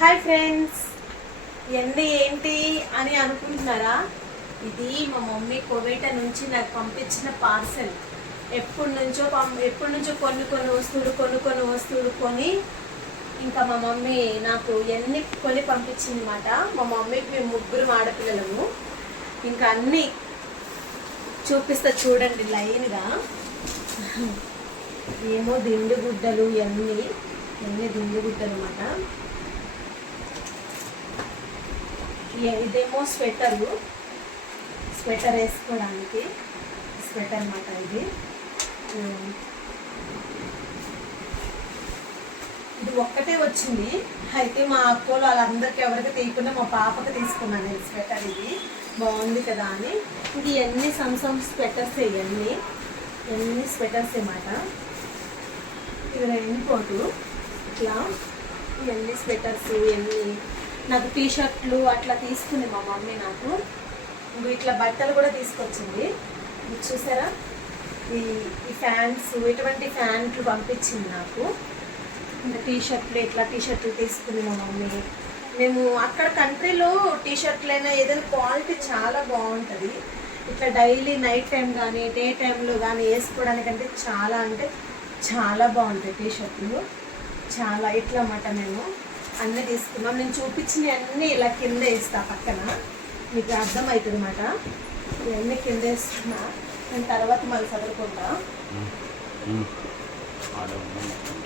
Hi friends, ఇవన్నీ ఏంటి అని అనుకుంటున్నారా? ఇది మా మమ్మీ కోవేట నుంచి నాకు పంపించిన పార్సెల్. ఎప్పటి నుంచో కొన్ని వస్తువులు కొని ఇంకా మా మమ్మీ నాకు ఎన్ని కొని పంపించింది అన్నమాట. మా మమ్మీకి మేము ముగ్గురు ఆడపిల్లలము. ఇంకా అన్నీ చూపిస్తా చూడండి లైన్గా. ఏమో దిండు గుడ్డలు, ఎన్ని దిండు గుడ్డలు అన్నమాట. ఇదేమో స్వెటర్ వేసుకోవడానికి స్వెటర్ అన్నమాట. ఇది ఒక్కటే వచ్చింది. అయితే మా అక్కలు వాళ్ళందరికీ ఎవరికి తీయకుండా మా పాపకి తీసుకున్నాను నేను స్వెటర్. ఇది బాగుంది కదా అని. ఇది ఎన్ని స్వెటర్స్ ఎన్ని స్వెటర్స్ అన్నమాట. ఇది రెయిన్ కోటు. ఇట్లా ఇవన్నీ స్వెటర్స్, ఇవన్నీ నాకు టీషర్ట్లు అట్లా తీసుకుంది మా మమ్మీ. నాకు ఇట్లా బట్టలు కూడా తీసుకొచ్చింది. చూసారా, ఈ ఫ్యాన్స్, ఇటువంటి ఫ్యాంట్లు పంపించింది నాకు. ఇంకా టీషర్ట్లు తీసుకుంది మా మమ్మీ. మేము అక్కడ కంట్రీలో టీషర్ట్లైనా ఏదైనా క్వాలిటీ చాలా బాగుంటుంది. ఇట్లా డైలీ నైట్ టైం కానీ డే టైంలో కానీ వేసుకోవడానికంటే చాలా బాగుంటాయి టీషర్ట్లు. చాలా ఇట్లా అన్నమాట. మేము అన్నీ తీసుకున్నాం. నేను చూపించిన అన్నీ ఇలా కింద వేస్తా, పక్కన మీకు అర్థమవుతుంది అన్నమాట. ఇవన్నీ కింద వేస్తున్నా, నేను తర్వాత మళ్ళీ చదువుకుంటా.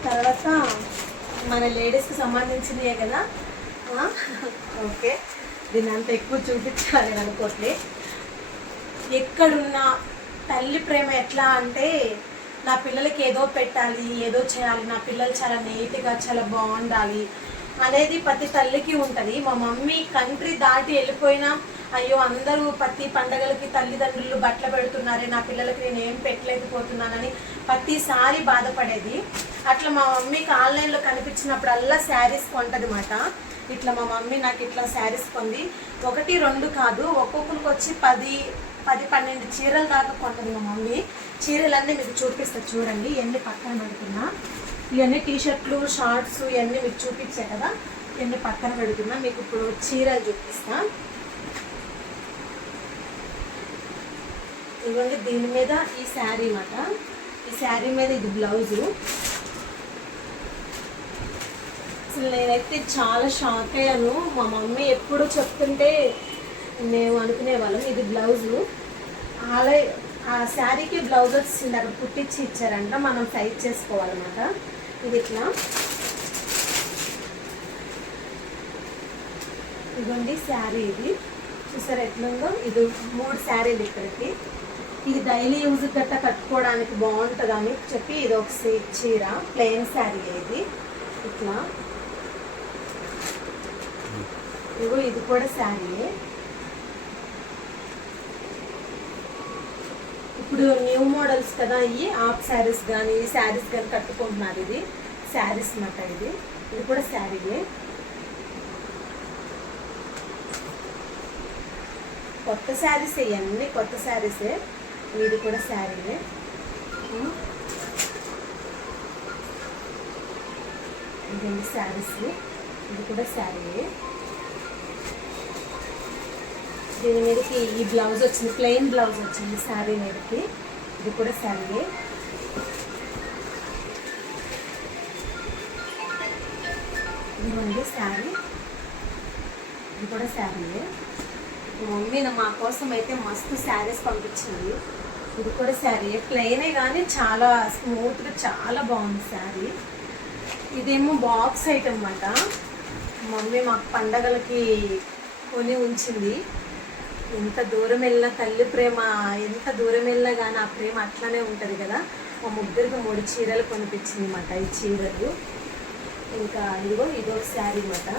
తర్వాత మన లేడీస్కి సంబంధించినవే కదా. ఓకే, దీన్ని అంత ఎక్కువ చూపించాలని అనుకోవట్లే. ఎక్కడున్నా తల్లి ప్రేమ ఎట్లా అంటే, నా పిల్లలకి ఏదో పెట్టాలి, ఏదో చేయాలి, నా పిల్లలు చాలా నీట్గా చాలా బాగుండాలి అనేది ప్రతి తల్లికి ఉంటుంది. మా మమ్మీ కంట్రీ దాటి వెళ్ళిపోయినా, అయ్యో అందరూ ప్రతి పండగలకి తల్లిదండ్రులు బట్టలు పెడుతున్నారే, నా పిల్లలకి నేను ఏం పెట్టలేకపోతున్నానని ప్రతిసారి బాధపడేది. అట్లా మా మమ్మీకి ఆన్లైన్లో కనిపించినప్పుడల్లా శారీస్ కొంటది అన్నమాట. ఇట్లా మా మమ్మీ నాకు ఇట్లా శారీస్ కొంది. 1, 2 కాదు, ఒక్కొక్కరికి వచ్చి 10, 12 చీరల దాకా కొంటది మా మమ్మీ. చీరలన్నీ మీకు చూపిస్తా చూడండి. ఇవన్నీ పక్కన పెడుతున్నా. ఇవన్నీ టీషర్ట్లు, షార్ట్స్ ఇవన్నీ మీకు చూపించే కదా, ఇవన్నీ పక్కన పెడుతున్నా. మీకు ఇప్పుడు చీరలు చూపిస్తా. ఇవ్వండి, దీని మీద ఈ శారీ అన్నమాట. ఈ శారీ మీద ఇది బ్లౌజు. అసలు నేనైతే చాలా షాక్ అయ్యాను. మా మమ్మీ ఎప్పుడు చెప్తుంటే మేము అనుకునేవాళ్ళం. ఇది బ్లౌజు. ఆ శారీకి బ్లౌజ్ వచ్చింది, అక్కడ కుట్టించి ఇచ్చారంట, మనం సైజ్ చేసుకోవాలన్నమాట. ఇది ఇట్లా ఇదిగోండి శారీ. ఇది చూసారా ఎట్లుందో. ఇది 3 శారీలు ఇక్కడికి. ఇది డైలీ యూజ్ గట్ట కట్టుకోవడానికి బాగుంటుంది అని చెప్పి ఇది ఒక చీర, ప్లెయిన్ శారీ. ఇది ఇట్లా ఇగో, ఇది కూడా శారీయే. ఇప్పుడు న్యూ మోడల్స్ కదా, ఇవి హాఫ్ శారీస్ కానీ ఈ శారీస్ కానీ కట్టుకుంటున్నారు. ఇది శారీస్ అన్నమాట. ఇది కూడా శారీయే. కొత్త శారీస్, ఇవన్నీ కొత్త శారీసే. ఇది కూడా శారీయే. ఇదండి శారీస్. ఇది కూడా శారీయే. దీని మీదకి ఈ బ్లౌజ్ వచ్చింది, ప్లెయిన్ బ్లౌజ్ వచ్చింది శారీ మీదకి. ఇది కూడా శారీయే. ఇదిగోండి శారీ. ఇది కూడా శారీయే. మమ్మీ మా కోసం అయితే మస్తు శారీస్ పంపించింది. ఇది కూడా శారీయే, ప్లెయినే కానీ చాలా స్మూత్గా చాలా బాగుంది శారీ. ఇదేమో బాక్స్ ఐటమ్ అన్నమాట. మమ్మీ మాకు పండగలకి కొని ఉంచింది. ఎంత దూరం వెళ్ళినా తల్లి ప్రేమ, ఎంత దూరం వెళ్ళినా కానీ ఆ ప్రేమ అట్లానే ఉంటుంది కదా. మా ముగ్గురికి 3 చీరలు కొనిపించింది అన్నమాట. ఈ చీరలు ఇంకా ఇదో శారీ అన్నమాట.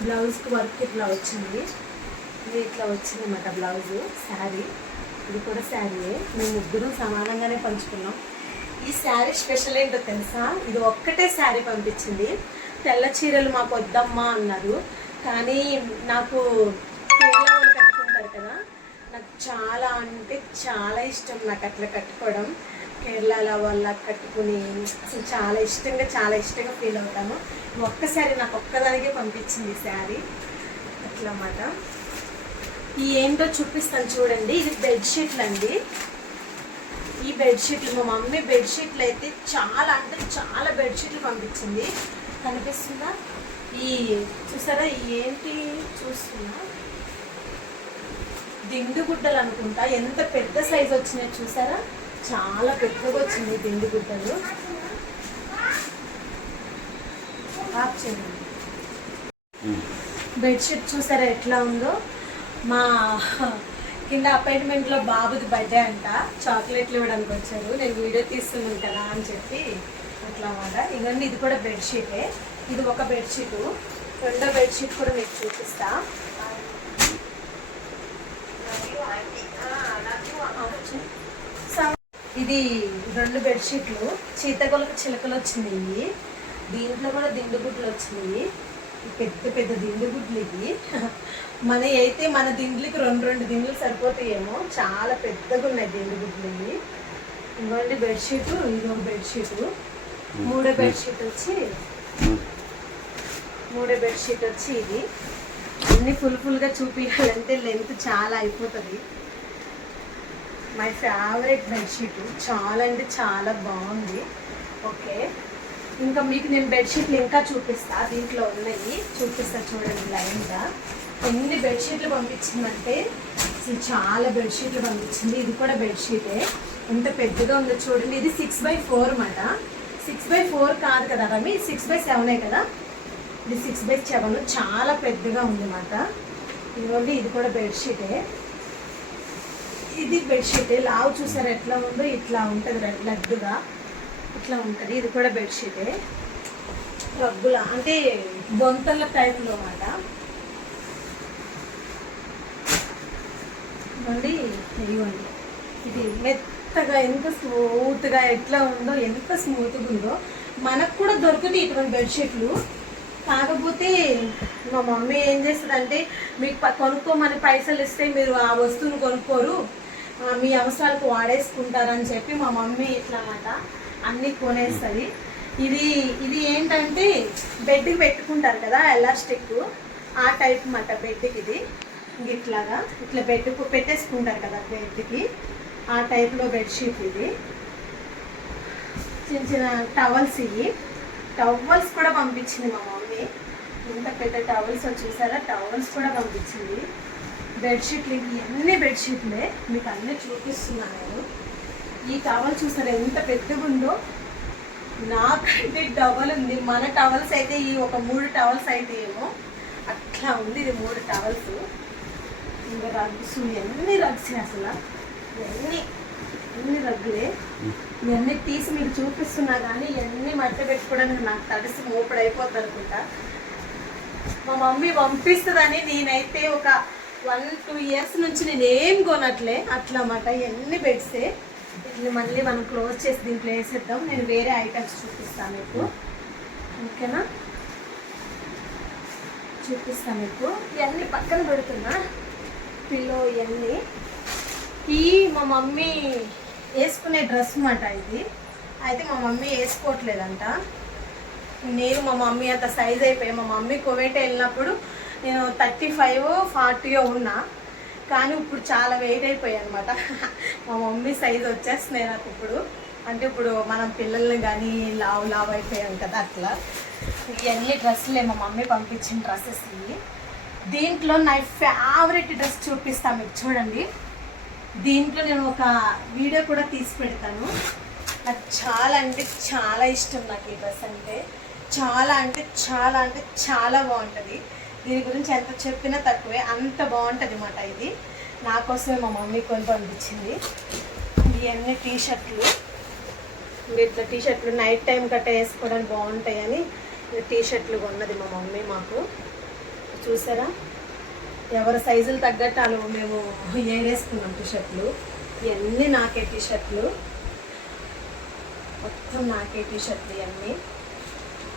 బ్లౌజ్కి వర్క్ ఇట్లా వచ్చింది. ఇది ఇట్లా వచ్చింది అన్నమాట బ్లౌజు, శారీ. ఇది కూడా శారీయే. మేము ముగ్గురు సమానంగానే పంచుకున్నాం. ఈ శారీ స్పెషల్ ఏంటో తెలుసా? ఇది ఒక్కటే శారీ పంపించింది. తెల్ల చీరలు మాకు వద్దమ్మా అన్నారు. కానీ నాకు కదా, నాకు చాలా అంటే చాలా ఇష్టం నాకు అట్లా కట్టుకోవడం. కేరళలో వాళ్ళ కట్టుకుని అసలు చాలా ఇష్టంగా ఫీల్ అవుతాను. ఒక్కసారి నాకు ఒక్కదానికే పంపించింది ఈ శారీ అట్లా అన్నమాట. ఈ ఏంటో చూపిస్తాను చూడండి. ఇది బెడ్షీట్లు అండి. ఈ బెడ్షీట్లు మా మమ్మీ బెడ్షీట్లు అయితే చాలా అంటే చాలా బెడ్షీట్లు పంపించింది. కనిపిస్తుందా? ఈ చూసారా ఏంటి చూస్తున్నా, దిండు గుడ్డలు అనుకుంటా. ఎంత పెద్ద సైజు వచ్చినాయి చూసారా, చాలా పెద్దగా వచ్చింది దిండు గుడ్డలు. బెడ్షీట్ చూసారా ఎట్లా ఉందో. మా కింద అపాయింట్మెంట్లో బాబుది బర్త్డే అంట, చాక్లెట్లు ఇవ్వడానికి వచ్చారు. నేను వీడియో తీస్తున్నాను కదా అని చెప్పి అట్లా అన్నమాట. ఇవన్నీ ఇది కూడా బెడ్షీటే. ఇది ఒక బెడ్షీటు. రెండో బెడ్షీట్ కూడా మీకు చూపిస్తా. ఇది 2 బెడ్షీట్లు. చీతగొలకు చిలకలు వచ్చినాయి. దీంట్లో కూడా దిండుగుడ్లు వచ్చినాయి. పెద్ద పెద్ద దిండుగుడ్లు ఇవి. మన దిండ్లకి 2 దిండ్లు సరిపోతాయేమో, చాలా పెద్దగా ఉన్నాయి దిండుగుడ్లు ఇవి. ఇంకోండి బెడ్షీటు. ఇదో బెడ్షీటు. మూడో బెడ్షీట్ వచ్చి ఇది. అన్ని ఫుల్గా చూపించాలంటే లెంత్ చాలా అయిపోతుంది. My favourite bedsheet. చాలా అంటే చాలా బాగుంది. ఓకే, ఇంకా మీకు నేను బెడ్షీట్లు ఇంకా చూపిస్తా. దీంట్లో ఉన్నాయి, చూపిస్తా చూడండి లైన్గా. ఎన్ని బెడ్షీట్లు పంపించిందంటే అసలు చాలా బెడ్షీట్లు పంపించింది. ఇది కూడా బెడ్షీటే. ఎంత పెద్దగా ఉందో చూడండి. ఇది 6x4 అన్నమాట. 6x4 కాదు కదా రమి, 6x7 కదా. ఇది 6x7. చాలా పెద్దగా ఉంది అన్నమాట. ఇదిగోండి ఇది కూడా బెడ్షీటే. ఇది బెడ్షీటే. లావు చూసారు ఎట్లా ఉందో, ఇట్లా ఉంటుంది లడ్డుగా ఇట్లా ఉంటుంది. ఇది కూడా బెడ్షీటే. రగ్గుల అంటే బొంతల టైప్లో అన్నమాట. ఇవ్వండి ఇది మెత్తగా ఎంత స్మూత్గా ఎట్లా ఉందో, ఎంత స్మూత్గా ఉందో. మనకు కూడా దొరుకుతాయి ఇటువంటి బెడ్షీట్లు. కాకపోతే మా మమ్మీ ఏం చేస్తుందంటే, మీకు కొనుక్కోమని పైసలు ఇస్తే మీరు ఆ వస్తువును కొనుక్కోరు, మీ అవసరాలకు వాడేసుకుంటారని చెప్పి మా మమ్మీ ఇట్లా అన్నమాట అన్నీ కొనేస్తుంది. ఇది ఏంటంటే బెడ్కి పెట్టుకుంటారు కదా ఎలాస్టిక్, ఆ టైప్ అన్నమాట బెడ్కి. ఇది ఇట్లాగా ఇట్లా బెడ్ పెట్టేసుకుంటారు కదా బెడ్కి, ఆ టైప్లో బెడ్షీట్. ఇది చిన్న టవల్స్. ఇవి టవల్స్ కూడా పంపించింది మా మమ్మీ. ఇంత పెద్ద టవల్స్ చూసారా, టవల్స్ కూడా పంపించింది. బెడ్షీట్లు ఇవన్నీ బెడ్షీట్లే, మీకు అన్నీ చూపిస్తున్నాను నేను. ఈ టవల్ చూసారా ఎంత పెద్దగా ఉందో, నాకంటే డబల్ ఉంది. మన టవల్స్ అయితే ఈ ఒక 3 టవల్స్ అయితే ఏమో అట్లా ఉంది. ఇది 3 టవల్స్. ఇంకా రగ్స్, ఎన్ని రగ్స్ అసలు, ఎన్ని రగ్గులే. ఇవన్నీ తీసి మీకు చూపిస్తున్నా కానీ ఇవన్నీ మధ్య పెట్టుకోవడానికి నాకు తడిసి మోపడు అయిపోతుంది అనుకుంటా. మా మమ్మీ పంపిస్తుందని నేనైతే ఒక 1-2 ఇయర్స్ నుంచి నేనేం కొనట్లే అట్లా అన్నమాట. ఇవన్నీ బెడ్సే. ఇది మళ్ళీ మనం క్లోజ్ చేసి దీంట్లో వేసేద్దాం. నేను వేరే ఐటమ్స్ చూపిస్తాను మీకు, ఓకేనా? చూపిస్తాను మీకు. ఇవన్నీ పక్కన పెడుతున్నా, పిల్లో ఇవన్నీ. ఈ మా మమ్మీ వేసుకునే డ్రెస్ అన్నమాట ఇది. అయితే మా మమ్మీ వేసుకోవట్లేదంట. నేను మా మమ్మీ అంత సైజ్ అయిపోయి, మా మమ్మీ కువైట్ వెళ్ళినప్పుడు నేను 35-40 ఉన్నా, కానీ ఇప్పుడు చాలా వెయిట్ అయిపోయాయి అనమాట. మా మమ్మీ సైజ్ వచ్చేస్తున్నాయి నాకు ఇప్పుడు. అంటే ఇప్పుడు మనం పిల్లల్ని కానీ లావు అయిపోయాం కదా అట్లా. ఇవన్నీ డ్రెస్సులే మా మమ్మీ పంపించిన డ్రెస్సెస్ ఇవి. దీంట్లో నా ఫేవరెట్ డ్రెస్ చూపిస్తాను మీకు చూడండి. దీంట్లో నేను ఒక వీడియో కూడా తీసి పెడతాను. నాకు చాలా అంటే చాలా ఇష్టం. నాకు ఈ డ్రెస్ అంటే చాలా బాగుంటుంది. దీని గురించి ఎంత చెప్పినా తక్కువే, అంత బాగుంటుంది అన్నమాట. ఇది నా కోసమే మా మమ్మీ కొని పంపించింది. ఇవన్నీ టీషర్ట్లు. ఇట్లా టీషర్ట్లు నైట్ టైం గట్ట వేసుకోవడానికి బాగుంటాయని టీషర్ట్లు కొన్నది మా మమ్మీ మాకు. చూసారా, ఎవరి సైజులు తగ్గట్టు అలా మేము ఏరేసుకున్నాం టీషర్ట్లు. ఇవన్నీ నాకే టీషర్ట్లు, మొత్తం నాకే టీషర్ట్లు ఇవన్నీ.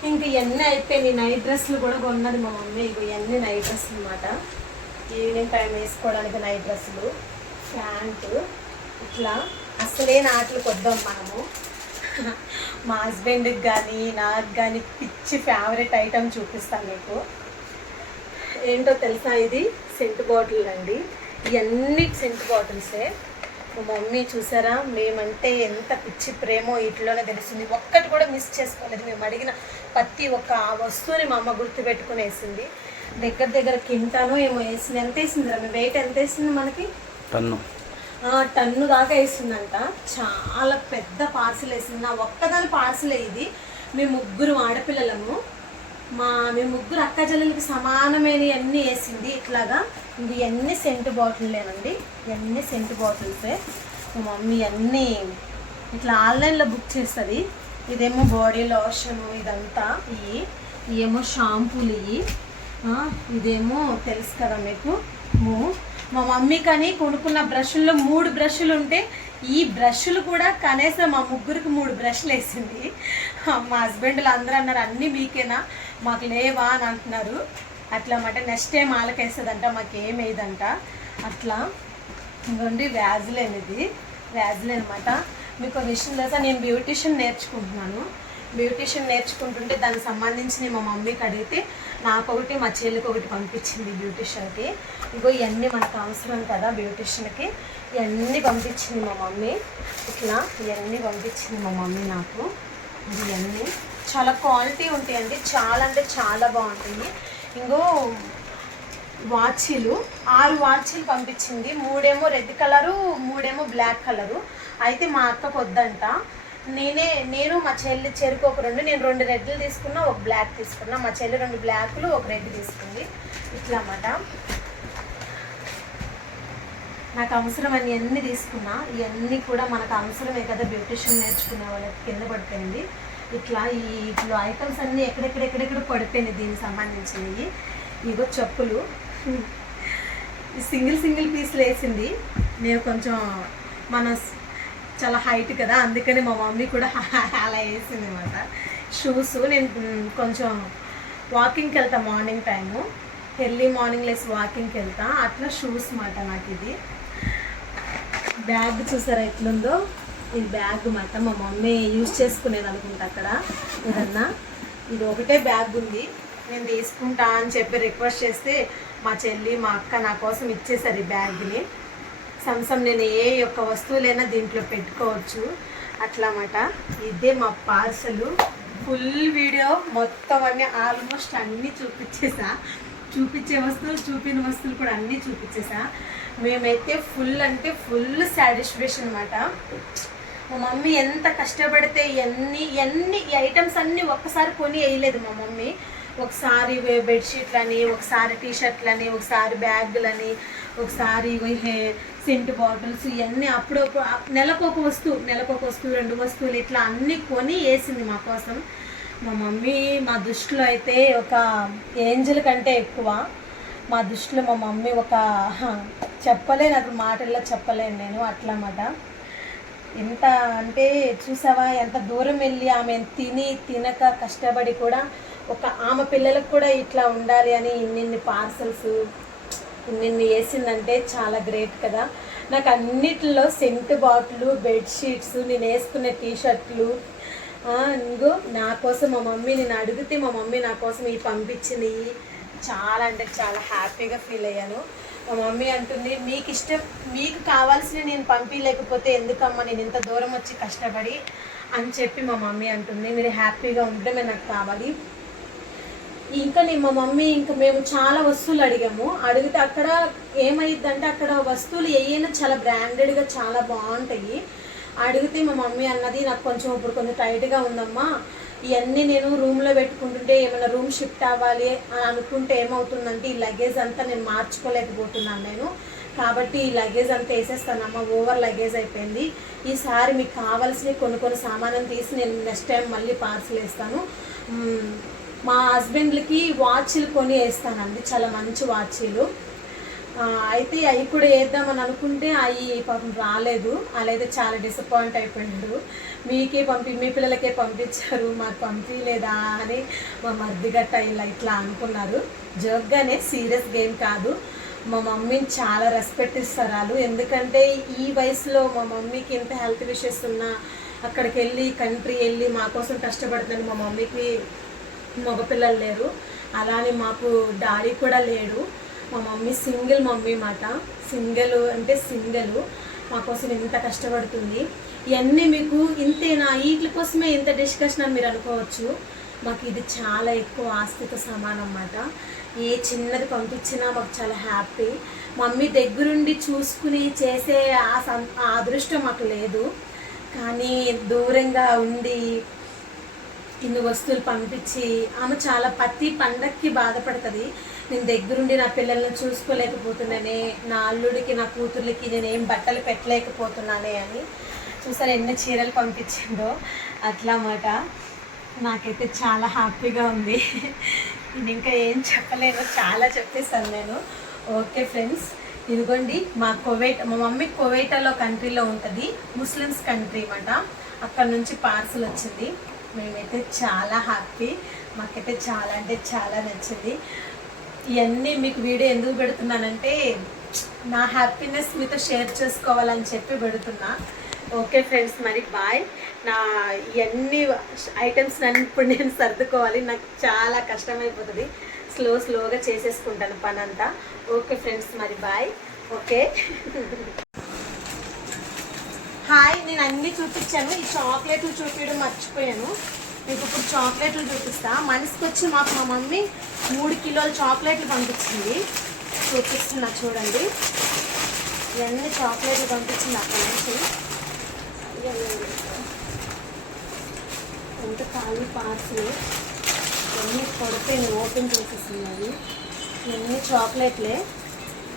ఇంక ఇవన్నీ అయిపోయినాయి. నైట్ డ్రెస్సులు కూడా కొన్నది మా మమ్మీ. ఇవన్నీ నైట్ డ్రెస్సులు అన్నమాట. ఈవినింగ్ టైం వేసుకోవడానికి నైట్ డ్రెస్సులు, ప్యాంటు. ఇట్లా అసలే ఆటలకు వద్దాం మనము. మా హస్బెండ్కి కానీ నాకు కానీ పిచ్చి ఫేవరెట్ ఐటమ్ చూపిస్తాను మీకు. ఏంటో తెలుసా, ఇది సెంట్ బాటిల్ అండి. ఇవన్నీ సెంట్ బాటిల్సే. మా మమ్మీ చూసారా, మేమంటే ఎంత పిచ్చి ప్రేమో వీటిలోనే తెలుస్తుంది. ఒక్కటి కూడా మిస్ చేసుకోలేదు. మేము అడిగిన ప్రతి ఒక్క వస్తువుని మా అమ్మ గుర్తుపెట్టుకుని వేసింది. దగ్గర దగ్గర కింటాను ఏమో వేసింది. ఎంత వేసింది రా, మీ వెయిట్ ఎంత వేసింది మనకి? టన్ను దాకా వేసిందంట. చాలా పెద్ద పార్సిల్ వేసింది. నా ఒక్కదాని పార్సిలే ఇది. మేము 3 ఆడపిల్లలము. మేము 3 అక్క చెల్లెలకి సమానమైన అన్నీ వేసింది ఇట్లాగా. ఇది ఎన్ని సెంటు బాటిల్లేనండి, ఎన్ని సెంటు బాటిల్సే. మా మమ్మీ అన్నీ ఇట్లా ఆన్లైన్లో బుక్ చేస్తుంది. ఇదేమో బాడీ లోషను, ఇదంతా ఇవేమో షాంపూలు, ఇదేమో తెలుసు కదా మీకు. మా మమ్మీ కానీ కొనుక్కున్న బ్రష్ల్లో 3 బ్రష్లు ఉంటే ఈ బ్రష్లు కూడా కనీసం మా 3కి 3 బ్రష్లు వేసింది. మా హస్బెండ్లు అందరూ అన్నారు, అన్నీ మీకేనా, మాకు లేవా అని అంటున్నారు. అట్లా అన్నమాట. నెక్స్ట్ టైం వాళ్ళకి వేస్తుందంట, మాకు ఏమేదంట. అట్లా ఇంకోండి వ్యాజ్లైన్, ఇది వ్యాజ్లైన్ అనమాట. మీకు విషయం తెలుసా, నేను బ్యూటిషియన్ నేర్చుకుంటున్నాను. బ్యూటిషియన్ నేర్చుకుంటుంటే దానికి సంబంధించి మా మమ్మీకి అడిగితే నాకొకటి మా చెల్లికి ఒకటి పంపించింది బ్యూటిషియన్కి. ఇగో ఇవన్నీ మనకు అవసరం కదా బ్యూటిషియన్కి, ఇవన్నీ పంపించింది మా మమ్మీ. ఇట్లా ఇవన్నీ పంపించింది మా మమ్మీ నాకు. ఇవన్నీ చాలా క్వాలిటీ ఉంటాయండి, చాలా అంటే చాలా బాగుంటాయి. ఇంకో వాచీలు 6 వాచీలు పంపించింది. 3 రెడ్ కలరు, 3 బ్లాక్ కలరు. అయితే మా అక్కకు వద్దంట. నేను మా చెల్లి చెరుకు ఒక 2, నేను 2 రెడ్లు తీసుకున్నా, 1 బ్లాక్ తీసుకున్నా. మా చెల్లి 2 బ్లాక్లు 1 రెడ్ తీసుకుంది. ఇట్లా అన్నమాట. నాకు అవసరం అని అన్నీ తీసుకున్నా. ఇవన్నీ కూడా మనకు అవసరమే కదా బ్యూటిషియన్ నేర్చుకునే వాళ్ళకి. కింద పడిపోయింది ఇట్లా. ఇట్లా ఐటమ్స్ అన్నీ ఎక్కడెక్కడెక్కడెక్కడ పడిపోయినాయి దీనికి సంబంధించినవి. ఇగో చెప్పులు సింగిల్ పీస్లు వేసింది. నేను కొంచెం చాలా హైట్ కదా, అందుకని మా మమ్మీ కూడా అలా వేసింది అనమాట. షూస్ నేను కొంచెం వాకింగ్కి వెళ్తా, మార్నింగ్ టైము ఎర్లీ మార్నింగ్ లేసి వాకింగ్కి వెళ్తా. అట్లా షూస్ మాట నాకు. ఇది బ్యాగ్ చూసారా ఎట్లుందో, ఇది బ్యాగ్ మాట. మా మమ్మీ యూజ్ చేసుకునేది అనుకుంటా అక్కడ ఏదన్నా. ఇది ఒకటే బ్యాగ్ ఉంది, నేను తీసుకుంటా అని చెప్పి రిక్వెస్ట్ చేస్తే మా చెల్లి మా అక్క నా కోసం ఇచ్చేసారు ఈ బ్యాగ్ని. నేను ఏ యొక్క వస్తువులైనా దీంట్లో పెట్టుకోవచ్చు అట్లా అన్నమాట. ఇదే మా పార్సలు. ఫుల్ వీడియో మొత్తం అన్నీ ఆల్మోస్ట్ అన్నీ చూపించే వస్తువులు, చూపిన వస్తువులు కూడా అన్నీ చూపించేసా. మేమైతే ఫుల్ అంటే ఫుల్ సాటిస్ఫాక్షన్ అనమాట. మా మమ్మీ ఎంత కష్టపడితే ఎన్ని ఐటమ్స్ అన్నీ ఒక్కసారి కొని వేయలేదు మా మమ్మీ. ఒకసారి బెడ్షీట్లని, ఒకసారి టీషర్ట్లని, ఒకసారి బ్యాగులని, ఒకసారి సెంట్ బాటిల్స్, ఇవన్నీ అప్పుడు నెలకొక వస్తువు 2 వస్తువులు ఇట్లా అన్నీ కొని వేసింది మా కోసం. మా మమ్మీ మా దృష్టిలో అయితే ఒక ఏంజల్ కంటే ఎక్కువ. మా దృష్టిలో మా మమ్మీ ఒక చెప్పలేను, అసలు మాటల్లో చెప్పలేను నేను. అట్లా అన్నమాట. ఎంత అంటే చూసావా, ఎంత దూరం వెళ్ళి ఆమె తినక కష్టపడి కూడా ఆమె పిల్లలకు కూడా ఇట్లా ఉండాలి అని ఇన్ని పార్సల్స్ ఇన్ని వేసిందంటే చాలా గ్రేట్ కదా. నాకు అన్నిటిలో సెంట్ బాటిల్, బెడ్షీట్స్, నేను వేసుకునే టీషర్ట్లు, ఇంకో నా కోసం మా మమ్మీ, నేను అడిగితే మా మమ్మీ నా కోసం ఇవి పంపించినవి. చాలా అంటే చాలా హ్యాపీగా ఫీల్ అయ్యాను. మా మమ్మీ అంటుంది, మీకు కావాల్సిన నేను పంపించలేకపోతే ఎందుకమ్మా నేను ఇంత దూరం వచ్చి కష్టపడి అని చెప్పి మా మమ్మీ అంటుంది. మీరు హ్యాపీగా ఉండడమే నాకు కావాలి. ఇంకా మా మమ్మీ మేము చాలా వస్తువులు అడిగితే అక్కడ ఏమైందంటే అక్కడ వస్తువులు ఏమైనా చాలా బ్రాండెడ్గా చాలా బాగుంటాయి. అడిగితే మా మమ్మీ అన్నది, నాకు ఇప్పుడు కొంచెం టైట్గా ఉందమ్మా, ఇవన్నీ నేను రూమ్లో పెట్టుకుంటుంటే ఏమైనా రూమ్ షిఫ్ట్ అవ్వాలి అని అనుకుంటే ఏమవుతుందంటే ఈ లగేజ్ అంతా నేను మార్చుకోలేకపోతున్నాను నేను, కాబట్టి ఈ లగేజ్ అంతా వేసేస్తానమ్మా, ఓవర్ లగేజ్ అయిపోయింది. ఈసారి మీకు కావాల్సిన కొన్ని సామానం తీసి నేను నెక్స్ట్ టైం మళ్ళీ పార్సల్ వేస్తాను. మా హస్బెండ్లకి వాచీలు కొని వేస్తానండి, చాలా మంచి వాచీలు. అయితే అవి కూడా వేద్దామని అనుకుంటే అవి పాపం రాలేదు. అలా అయితే చాలా డిసప్పాయింట్ అయిపోయాడు. మీ పిల్లలకే పంపించారు, మాకు పంపించలేదా అని మా మర్దిగట్ట ఇట్లా అనుకున్నారు. జోక్గానే, సీరియస్ గేమ్ కాదు. మా మమ్మీని చాలా రెస్పెక్ట్ ఇస్తారు వాళ్ళు. ఎందుకంటే ఈ వయసులో మా మమ్మీకి ఎంత హెల్త్ ఇష్యూస్ ఉన్నా అక్కడికి వెళ్ళి కంట్రీ వెళ్ళి మా కోసం కష్టపడుతుంది. మా మమ్మీకి మగపిల్లలు లేరు, అలానే మాకు డాడీ కూడా లేడు. మా మమ్మీ సింగిల్ మమ్మీ మాట, సింగిల్ అంటే సింగిల్, మా కోసం ఎంత కష్టపడుతుంది. ఇవన్నీ మీకు ఇంతేనా, వీటి కోసమే ఇంత డిస్కషన్ అని మీరు అనుకోవచ్చు. మాకు ఇది చాలా ఎక్కువ ఆస్తితో సమానం అన్నమాట. ఏ చిన్నది పంపించినా మాకు చాలా హ్యాపీ. మమ్మీ దగ్గరుండి చూసుకుని చేసే ఆ అదృష్టం మాకు లేదు. కానీ దూరంగా ఉండి ఇన్ని వస్తువులు పంపించి ఆమె చాలా ప్రతి పండక్కి బాధపడుతుంది. నేను దగ్గరుండి నా పిల్లల్ని చూసుకోలేకపోతున్నానే, నా అల్లుడికి నా కూతుర్లకి నేనేం బట్టలు పెట్టలేకపోతున్నానే అని. చూసారు ఎన్ని చీరలు పంపించిందో అట్లా అన్నమాట. నాకైతే చాలా హ్యాపీగా ఉంది. నేను ఇంకా ఏం చెప్పలేను, చాలా చెప్పేస్తాను నేను. ఓకే ఫ్రెండ్స్, ఇదిగోండి మా కువైట్, మా మమ్మీ కువైటాలో కంట్రీలో ఉంటుంది, ముస్లిమ్స్ కంట్రీ అన్నమాట. అక్కడ నుంచి పార్సల్ వచ్చింది. మేమైతే చాలా హ్యాపీ, మాకైతే చాలా అంటే చాలా నచ్చింది. ఇవన్నీ మీకు వీడియో ఎందుకు పెడుతున్నానంటే నా హ్యాపీనెస్ మీతో షేర్ చేసుకోవాలని చెప్పి పెడుతున్నా. ఓకే ఫ్రెండ్స్, మరి బాయ్. నా ఇవన్నీ ఐటమ్స్ నన్ను ఇప్పుడు నేను సర్దుకోవాలి, నాకు చాలా కష్టమైపోతుంది. స్లోగా చేసేసుకుంటాను పని అంతా. ఓకే ఫ్రెండ్స్, మరి బాయ్. Okay hi. నేను అన్నీ చూపించాను, ఈ చాక్లెట్లు చూపించడం మర్చిపోయాను. మీకు ఇప్పుడు చాక్లెట్లు చూపిస్తా. మనిషికి వచ్చి మాకు మా మమ్మీ 3 కిలోల చాక్లెట్లు పంపించింది. చూపిస్తున్నా చూడండి, ఇవన్నీ చాక్లెట్లు పంపించింది అక్కడ నుంచి. ఎంత ఖాళీ పార్సల్, ఇవన్నీ కొడితే ఓపెన్ చేసేస్తున్నాయి. ఇవన్నీ చాక్లెట్లే,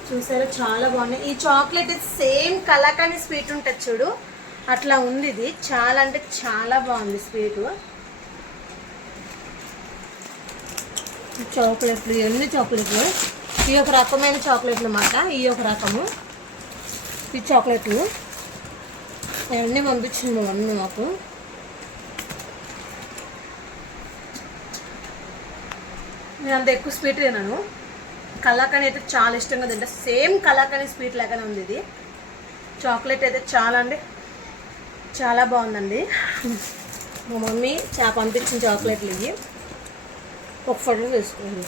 చూసారా చాలా బాగున్నాయి. ఈ చాక్లెట్ సేమ్ కలాకండ్ స్వీట్ ఉంటుంది చూడు, అట్లా ఉంది. ఇది చాలా అంటే చాలా బాగుంది స్వీటు. చాక్లెట్లు, ఎన్ని చాక్లెట్లు, ఈ ఒక రకమైన చాక్లెట్లు అన్నమాట. ఈ ఒక రకము ఈ చాక్లెట్లు అవన్నీ పంపించింది మా మమ్మీ మాకు. నేను అంత ఎక్కువ స్వీట్ తిన్నాను, కలాకండ్ అయితే చాలా ఇష్టంగా తింటా. సేమ్ కలాకండ్ స్వీట్ లాగానే ఉంది ఇది. చాక్లెట్ అయితే చాలా అంటే చాలా బాగుందండి. మా మమ్మీ పంపించిన చాక్లెట్లు ఇవి. ఒక ఫోటో తీసుకుంది.